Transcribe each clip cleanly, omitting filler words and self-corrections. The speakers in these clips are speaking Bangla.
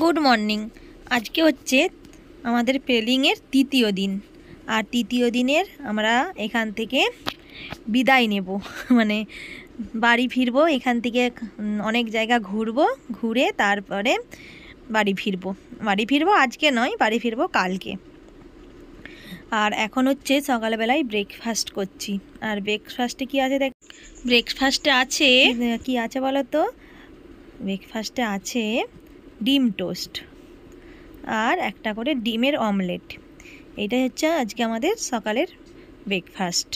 Good morning. আজকে হচ্ছে আমাদের পেলিংয়ের তৃতীয় দিন, আর তৃতীয় দিনের আমরা এখান থেকে বিদায় নেব, মানে বাড়ি ফিরবো। এখান থেকে অনেক জায়গা ঘুরবো, ঘুরে তারপরে বাড়ি ফিরবো আজকে নয়, বাড়ি ফিরবো কালকে। আর এখন হচ্ছে সকালবেলায় ব্রেকফাস্ট করছি। আর ব্রেকফাস্টে কি আছে দেখ, ব্রেকফাস্টে আছে কি আছে বলো তো? ব্রেকফাস্টে আছে ডিম টোস্ট আর একটা করে ডিমের অমলেট। এইটাই হচ্ছে আজকে আমাদের সকালের ব্রেকফাস্ট।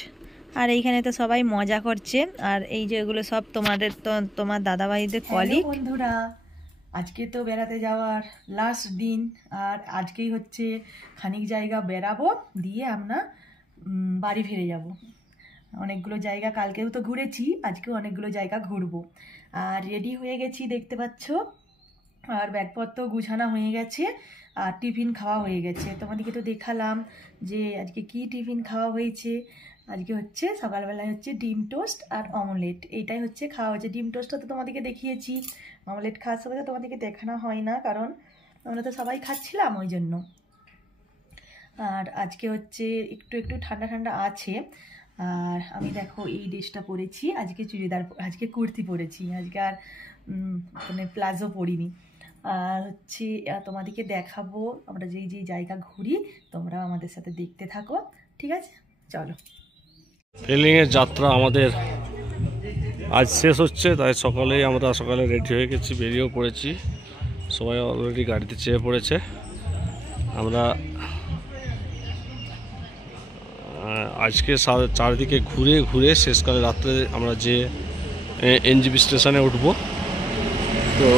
আর এইখানে তো সবাই মজা করছে। আর এই যে এগুলো সব তোমাদের তোমার দাদাভাইদের কলিগ। বন্ধুরা, আজকে তো বেড়াতে যাওয়ার লাস্ট দিন, আর আজকেই হচ্ছে খানিক জায়গা বেড়াবো, দিয়ে আমরা বাড়ি ফিরে যাব। অনেকগুলো জায়গা কালকেও তো ঘুরেছি, আজকেও অনেকগুলো জায়গা ঘুরবো। আর রেডি হয়ে গেছি দেখতে পাচ্ছ, আর ব্যাগপত্র গুছানো হয়ে গেছে, আর টিফিন খাওয়া হয়ে গেছে। তোমাদেরকে তো দেখালাম যে আজকে কি টিফিন খাওয়া হয়েছে। আজকে হচ্ছে সকালবেলায় হচ্ছে ডিম টোস্ট আর অমলেট, এইটাই হচ্ছে খাওয়া হয়েছে। ডিম টোস্টটা তো তোমাদেরকে দেখিয়েছি, অমলেট খাওয়ার সময় তো তোমাদেরকে দেখানো হয় না, কারণ আমরা তো সবাই খাচ্ছিলাম ওই জন্য। আর আজকে হচ্ছে একটু একটু ঠান্ডা ঠান্ডা আছে। আর আমি দেখো এই ড্রেসটা পরেছি, আজকে চুড়িদার, আজকে কুর্তি পরেছি, আজকে আর মানে প্লাজো পরিনি। আর হচ্ছে তোমাদেরকে দেখাবো আমরা যেই যেই জায়গা ঘুরি, তোমরা আমাদের সাথে দেখতে থাকো, ঠিক আছে? চলো। পেলিংয়ের যাত্রা আমাদের আজ শেষ হচ্ছে, তাই আমরা সকালে রেডি হয়ে গেছি, বেরিয়েও পড়েছি। সবাই অলরেডি গাড়িতে চেয়ে পড়েছে। আমরা আজকে চারিদিকে ঘুরে ঘুরে শেষকালে রাত্রে আমরা যে এনজিবি স্টেশনে উঠব। তো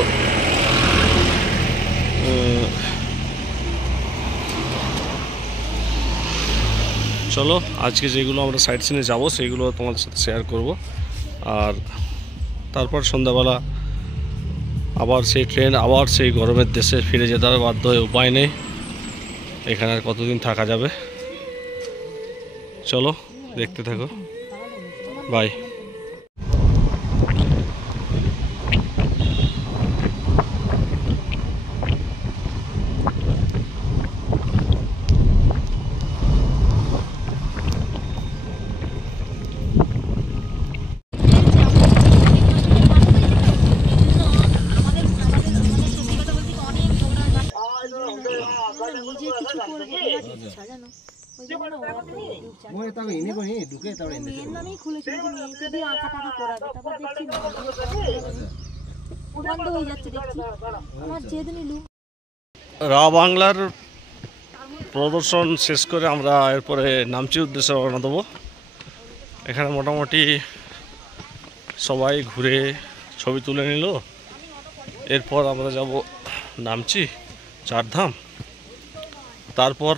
চলো, আজকে যেগুলো আমরা সাইট সিনে যাবো সেইগুলো তোমাদের সাথে শেয়ার করব। আর তারপর সন্ধ্যাবেলা আবার সেই ট্রেন, আবার সেই গরমের দেশে ফিরে যেতে হবে বাধ্য হয়ে, উপায় নেই। এখানে আর কতদিন থাকা যাবে? চলো দেখতে থাকো, বাই। রা বাংলার প্রদর্শন শেষ করে আমরা এরপরে নামচির উদ্দেশ্যে রওনা দেবো। এখানে মোটামুটি সবাই ঘুরে ছবি তুলে নিল। এরপর আমরা যাব নামচি, চারধাম, তারপর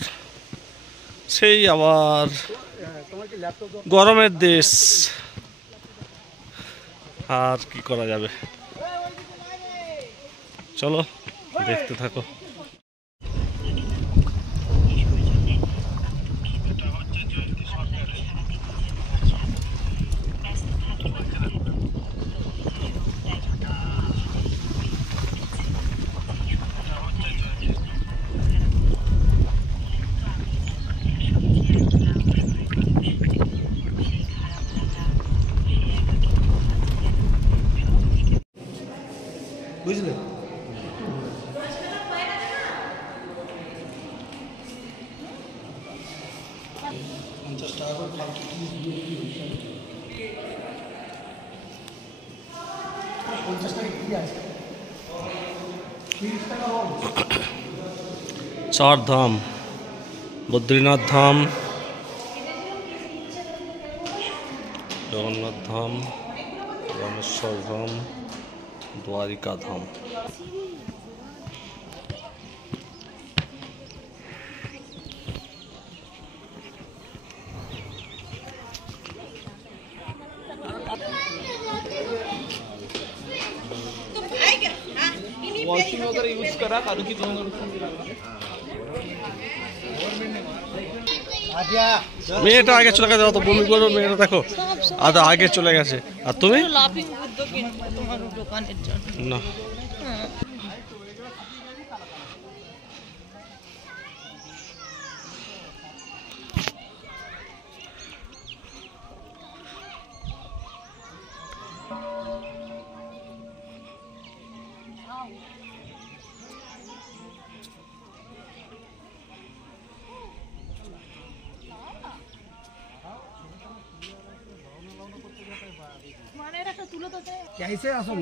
সেই আবার গরমের দেশ। আর কি করা যাবে, চলো দেখতে থাকো। বুঝলে? চার ধাম, বদ্রীনাথ ধাম, জগন্নাথ ধাম, রামেশ্বর ধাম, দ্বারিকা ধাম। वॉशिंग वगैरे यूज करा, कारण की মেয়েটা আগে চলে গেছে, তো বমি করবে মেয়েটা, দেখো আদা আগে চলে গেছে। আর তুমি লাফিং বুদ্ধ কিনবো তোমার দোকানের জন্য না? कैसे আসুন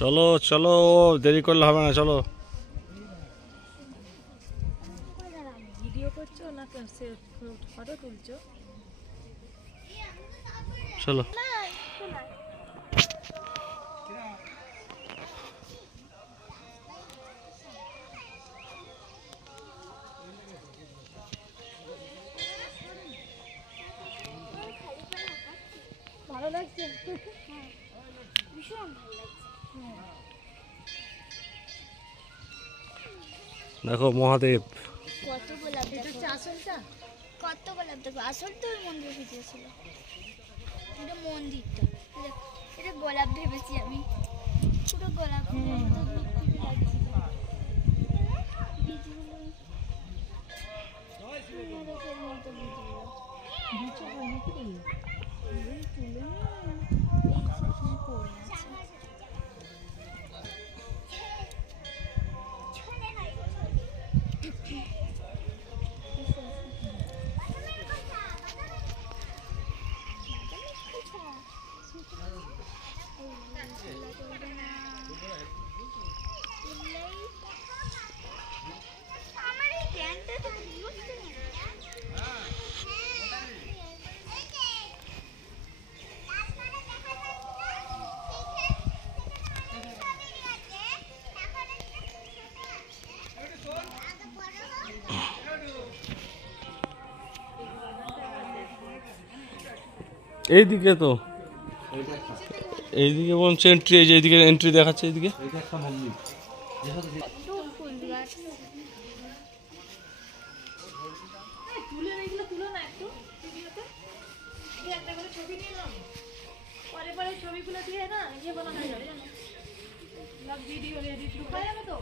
চলো চলো, দেরি করলে হবে না, চলো। ভিডিও করছো না ফটো তুলছো? চলো। ভালো লাগছে? ভীষণ ভালো লাগছে। দেখো মহাদেব। কত গোলাপ এটা হচ্ছে দেখো, আসলটা? কত গোলাপ দেখো। আসল তো ওই মন্দির ভিতরে ছিল, এটা মন্দিরটা। দেখো, এটা গোলাপ ভেবেছি আমি, পুরো গোলাপ মতো মিষ্টি লাগছিল। বীজগুলো মতো বীজগুলো নিচে হয় নাকি রে? এই তুলে না, এই সেখানে পড়ে আছে। আমার এই প্যান্টটা তো বুঝতে নেই। এইদিকে তো, এইদিকে বলছে এন্ট্রি, এই যে এইদিকে এন্ট্রি দেখাচ্ছে, এইদিকে। ফুল গাছ তুলে এগুলো তুলো না একটু ভিডিওতে, এই একটা করে ছবি নিয়ে নাও, পরে পরে ছবিগুলো দিয়ে না ইয়ে বানানো যাবে, জানো ব্লগ ভিডিও এডিট ঢুকা যাবে তো।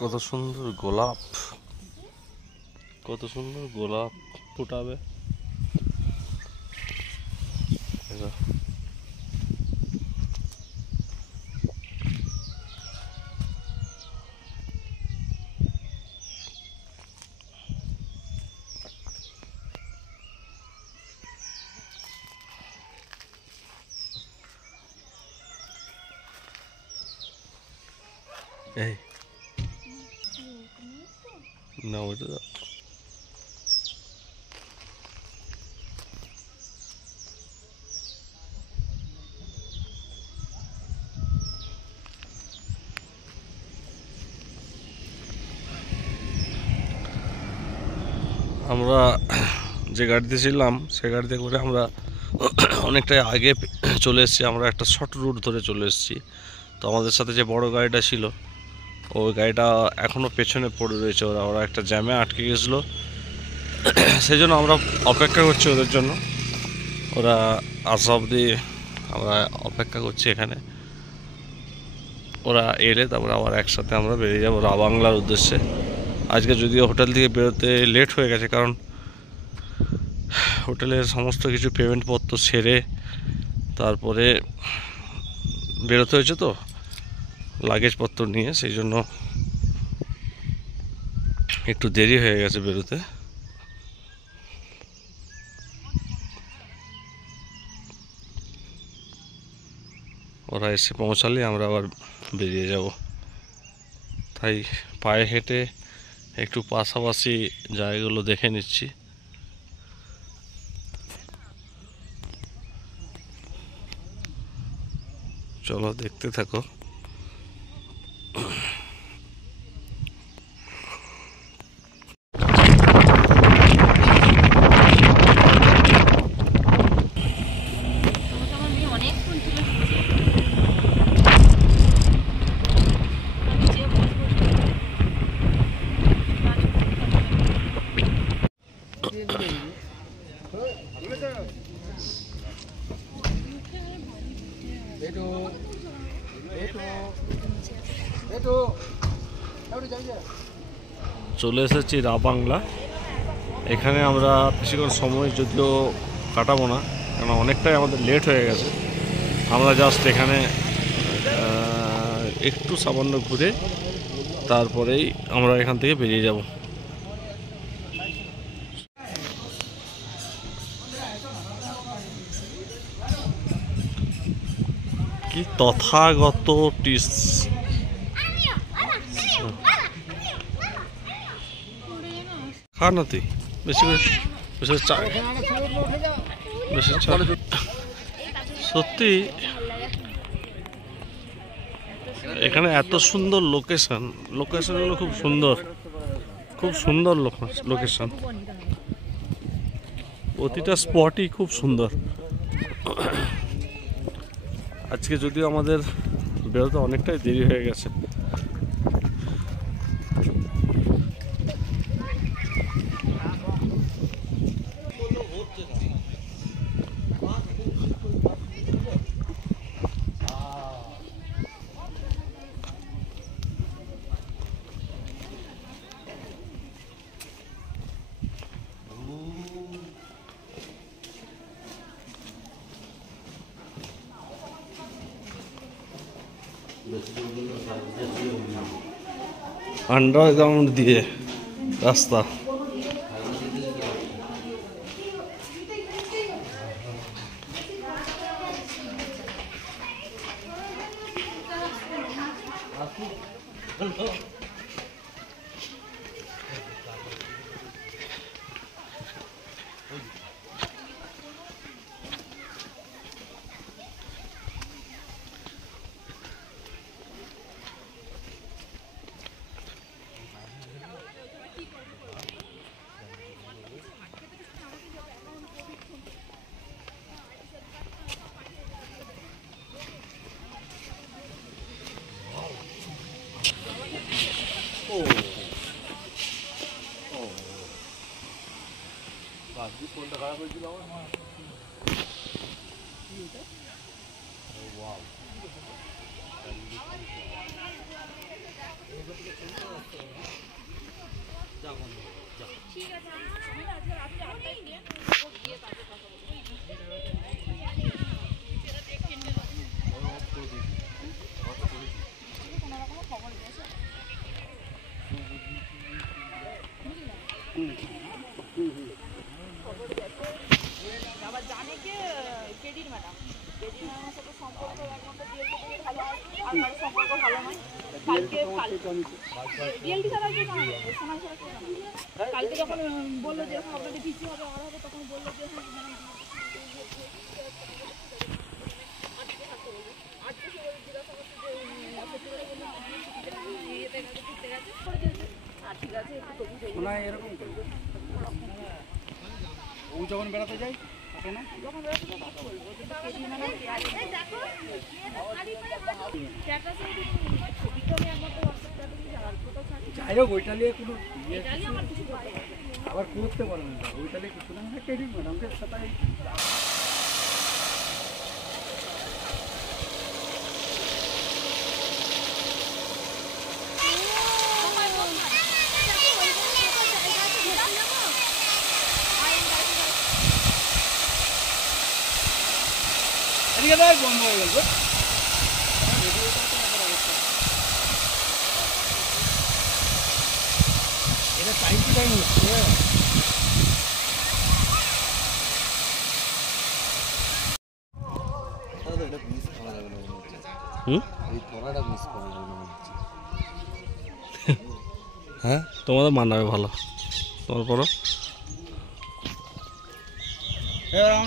কত সুন্দর গোলাপ, কত সুন্দর গোলাপ ফুটাবে। এই না, ওইটা দাও। আমরা যে গাড়িতে ছিলাম সে গাড়িতে করে আমরা অনেকটাই আগে চলে এসেছি, আমরা একটা শর্ট রুট ধরে চলে এসেছি। তো আমাদের সাথে যে বড় গাড়িটা ছিল ওই গাড়িটা এখনও পেছনে পড়ে রয়েছে, ওরা একটা জ্যামে আটকে গেছিলো, সেই জন্য আমরা অপেক্ষা করছি ওদের জন্য। ওরা আসা অবধি আমরা অপেক্ষা করছি এখানে, ওরা এলে তারপরে আবার একসাথে আমরা বেরিয়ে যাবো রাবাংলার উদ্দেশ্যে। আজকে যদিও হোটেল থেকে বেরোতে লেট হয়ে গেছে, কারণ হোটেলের সমস্ত কিছু পেমেন্টপত্র সেরে তারপরে বেরোতে হয়েছে, তো লাগেজপত্র নিয়ে, সেই জন্য একটু দেরি হয়ে গেছে বেরোতে। ওরা এসে পৌঁছালে আমরা আবার বেরিয়ে যাব, তাই পায়ে হেঁটে একটু পাশাপাশি জায়গাগুলো দেখে নিচ্ছি। চলো দেখতে থাকো। চলে এসেছি রাবাংলা। এখানে আমরা বেশিক্ষণ সময় যদিও কাটাবো না, কারণ অনেকটাই আমাদের লেট হয়ে গেছে। আমরা জাস্ট এখানে একটু সামান্য ঘুরে তারপরেই আমরা এখান থেকে বেরিয়ে যাব। কি তথাগত টিস, খা না তুই বেশি করে, বেশি করে বেশি সত্যি এখানে এত সুন্দর লোকেশনগুলো খুব সুন্দর, খুব সুন্দর লোকেশন। প্রতিটা স্পটই খুব সুন্দর। আজকে যদিও আমাদের বেরোতে অনেকটাই দেরি হয়ে গেছে। আন্ডারগ্রাউন্ড দিয়ে রাস্তা। কালকে যখন বললো যে আপনাদের পিছিয়ে হবে আর হবে তখন বললো যে এরকম ও যখন বেড়াতে যাই যাই হোক ওইটা নিয়ে কোনো আবার করতে পারবেন না, ওইটা নিয়ে কিছু না ক্রেডিট ম্যাডামকে সাথে বন্ধ হয়ে গেল। এটা টাইম টু টাইম হচ্ছে। হ্যাঁ তোমাদের মানাবে ভালো, তোমার পরো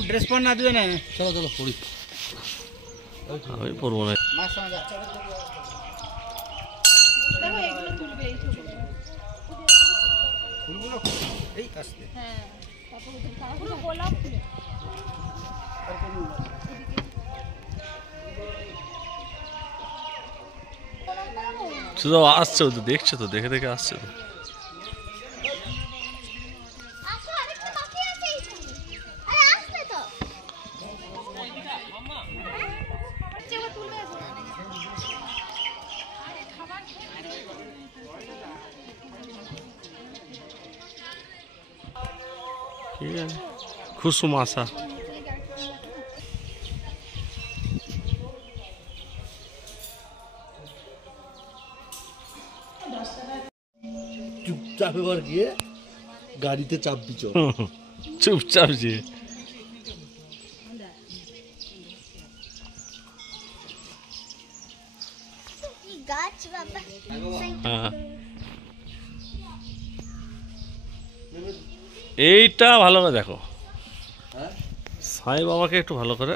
ড্রেস পর না দিবে না। চলো চলো পড়ি। আমি পরবো না। দেখো এগুলো তুলবে এই ছবিগুলো। ফুলগুলো এই আসতে হ্যাঁ তারপর ওদের পুরো গোলাপ ফুলে শুধু আসছে, ও তো দেখছে, তো দেখে দেখে আসছে তো। আসো আরেকটা বাকি আছে এইখানে। আরে আসবে তো। চেয়ে তুলবে এসো। ঠিক আছে, কুসুম আশা। চুপচাপ এবার গিয়ে গাড়িতে চাপ দিচ্ছ। চুপচাপ যে কি গাছ বাবা। হ্যাঁ, এইটা ভালো করে দেখো, সাই বাবাকে একটু ভালো করে।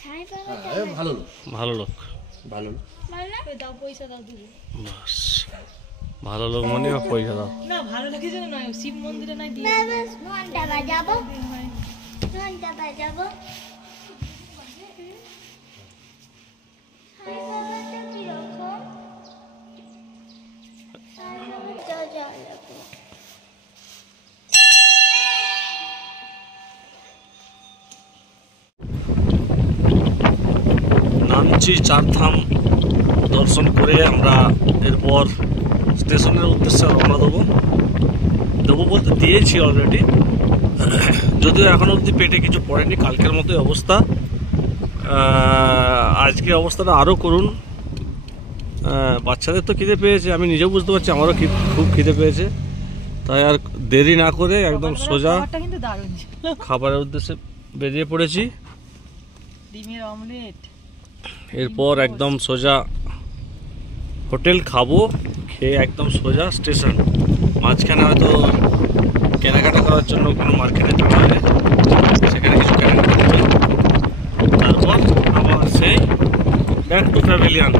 সাই বাবা ভালো লোক, ভালো লোক, ভালো লোক। দাও পয়সা দাও দেবো। বাস ভালো লোক মনে হয় পয়সা দাও। না ভালো লাগে যেন নয়, শিব মন্দিরে নাই দিয়ে বাবা ঘন্টা বাজাবো। ঘন্টা বাজাবো। সাই বাবাটা কিরকম? সাই বাবাটা জ্বালাবো। নামছি চারধাম দর্শন করে আমরা এরপর স্টেশনের উদ্দেশ্যে রওনা দেবো বলতে দিয়েছি অলরেডি, যদিও এখন অবধি পেটে কিছু পড়েনি। কালকের মতোই অবস্থা, আজকে অবস্থাটা আরও করুন। বাচ্চাদের তো খিদে পেয়েছে, আমি নিজেও বুঝতে পারছি আমারও খুব খিদে পেয়েছে, তাই আর দেরি না করে একদম সোজা খাবারটা কিন্তু দারুণ ছিল। খাবারের উদ্দেশ্যে বেরিয়ে পড়েছি। ডিমের অমলেট, এরপর একদম সোজা হোটেল খাবো, খেয়ে একদম সোজা স্টেশন। মাঝখানে হয়তো কেনাকাটা করার জন্য কোনো মার্কেটে যাওয়া হবে, সেখানে কিছু কেনাকাটা করবে, তারপর আবার সেই ব্যাক টু প্যাভিলিয়ন।